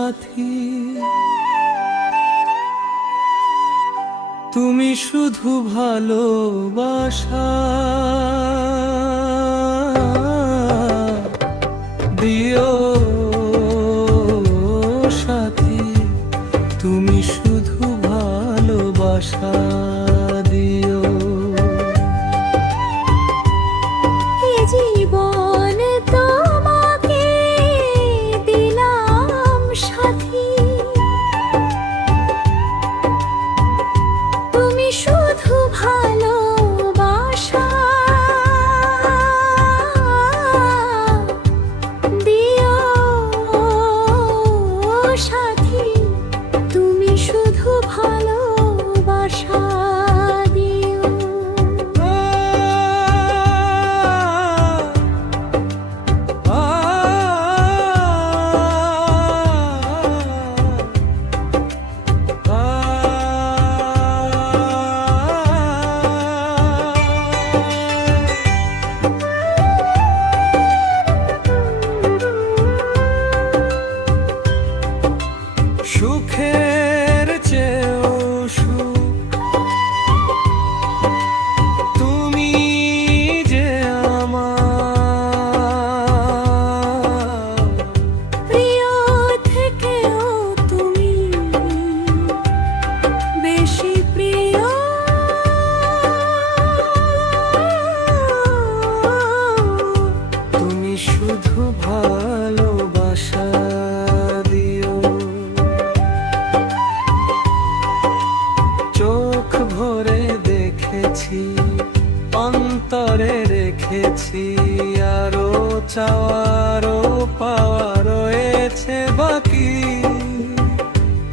সাথী, তুমি শুধু ভালোবাসা দিও সাথী, তুমি শুধু ভালোবাসা দিও। জীবন তোমাকে দিলাম সাথী, তুমি শুধু ভালোবাসা দিও সাথী, তুমি শুধু ভালোবাসা দিও। সুখের চেয়েও সুখ তুমি যে আমার, প্রিয় থেকেও তুমি বেশি প্রিয়, তুমি শুধু ভালোবাসা দিও। চোখ ভরে দেখেছি, অন্তরে রেখেছি, আরো চাওয়ারও পাওয়া রয়েছে বাকি।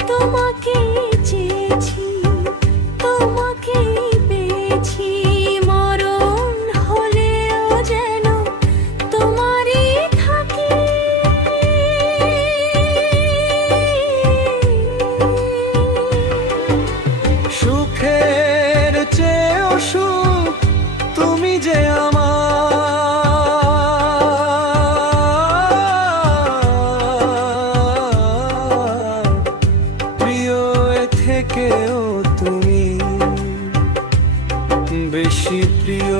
তোমাকে চেয়েছি, তোমাকে পেয়েছি, মরণ হলেও যেন তোমারই থাকি। সুখের চেয়েও সুখ তুমি যে আমার, প্রিয় থেকেও তুমি বেশি প্রিয়,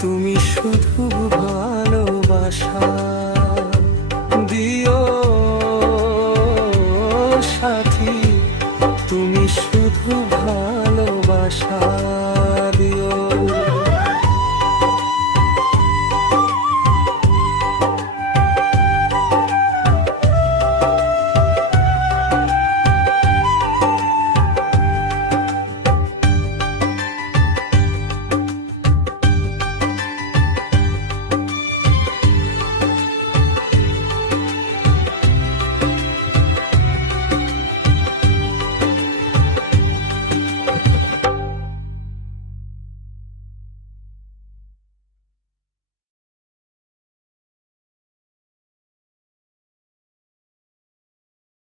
তুমি শুধু ভালোবাসা